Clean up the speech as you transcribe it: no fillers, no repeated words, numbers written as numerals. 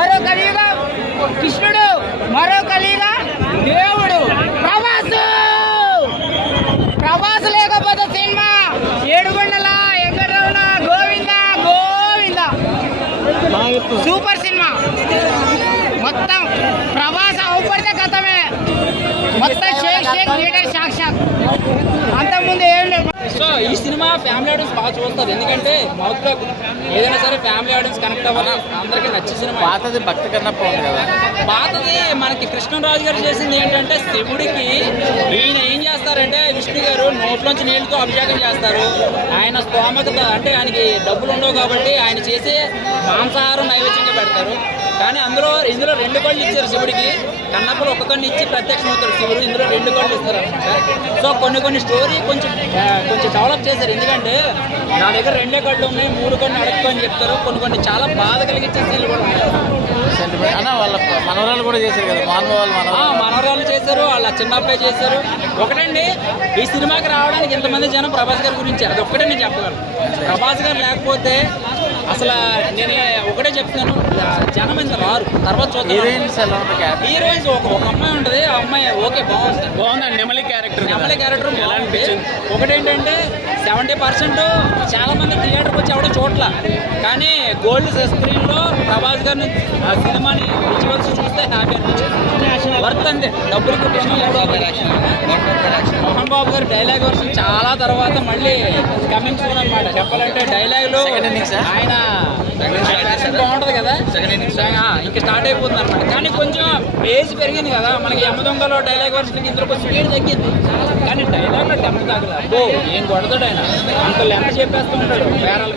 మరో కలియుగ కృష్ణుడు, మరో కలియుగ దేవుడు ప్రభాస్. ప్రభాస్ లేకపోతే సినిమా ఏడుగొండల వెంకటరమణ గోవింద గోవింద. Super cinema. మొత్తం ప్రభాస్ అవుపడితే కథమే. మొత్తం shake shake leader shock shock. అంతకుముందు ఏం లేదు. సో ఈ సినిమా ఫ్యామిలీ ఆడియన్స్ బాగా చూస్తారు. ఎందుకంటే మౌత్లో ఏదైనా సరే ఫ్యామిలీ ఆడియన్స్ కనెక్ట్ అవ్వాలి, అందరికీ నచ్చే సినిమా. పాతది భక్తి కన్నప్ప ఉంది కదా, పాతది మనకి కృష్ణరాజు గారు చేసింది ఏంటంటే, శివుడికి ఈయన ఏం చేస్తారంటే, విష్ణు గారు నోట్లోంచి నీళ్ళతో అభిషేకం చేస్తారు. ఆయన స్తోమత అంటే ఆయనకి డబ్బులు ఉండవు కాబట్టి ఆయన చేసే మాంసాహారం నైవేద్యంగా పెడతారు. కానీ ఇందులో 2 కళ్ళు ఇచ్చారు శివుడికి. కన్నప్పలు ఒక కన్ను ఇచ్చి ప్రత్యక్షమవుతారు శివుడు, ఇందులో 2 కళ్ళు ఇస్తారు అనమాట. సో కొన్ని స్టోరీ కొంచెం డెవలప్ చేశారు. ఎందుకంటే నా దగ్గర 2 కళ్ళు ఉన్నాయి, 3 కళ్ళు అడగకు అని చెప్తారు. కొన్ని చాలా బాధ కలిగించే సీన్లు కూడా ఉన్నాయి. అన్న వాళ్ళ మనవరాలు కూడా చేశారు కదా, మనవరాలు చేశారు, వాళ్ళ చిన్నబ్బాయి చేశారు. ఒకటండి, ఈ సినిమాకి రావడానికి ఇంతమంది జనం ప్రభాస్ గారి గురించి, అది ఒక్కటే నేను చెప్పగలను. ప్రభాస్ గారు లేకపోతే అసలు నేను ఒకటే చెప్తాను, జనం ఇంత రారు. తర్వాత చూద్దాం. హీరోయిన్స్ ఒక అమ్మాయి ఉంటుంది, ఆ అమ్మాయి ఓకే బాగుందండి. నెమలి క్యారెక్టర్ బాగుంది. ఒకటేంటంటే 70% చాలా మంది థియేటర్కి వచ్చి ఎవడో చోట్ల, కానీ గోల్డ్ స్క్రీన్లో ప్రభాస్ గారిని ఆ సినిమాని విజువల్స్ చూస్తే హ్యాపీ అనిపించింది. వర్త్ అంతే, డబ్బులు కొట్టేసిన మోహన్ బాబు గారు డైలాగ్ వర్షన్ చాలా తర్వాత మళ్ళీ కమింగ్ సూన్ అనమాట. చెప్పాలంటే డైలాగులు ఆయన బాగుంటుంది కదా, ఇంకా స్టార్ట్ అయిపోతుంది అనమాట. కానీ కొంచెం ఏజ్ పెరిగింది కదా మనకి. యమదొంగలో డైలాగ్ వర్షన్ ఇందులో కొంచెం స్పీడ్ తగ్గింది, కానీ డైలాగ్లో డెప్త్ తగ్గదు. అబ్బో ఏం కొడతాడు ఆయన, అంత లెంత్ చెప్పేస్తూ ఉంటాడు, బేరాలు.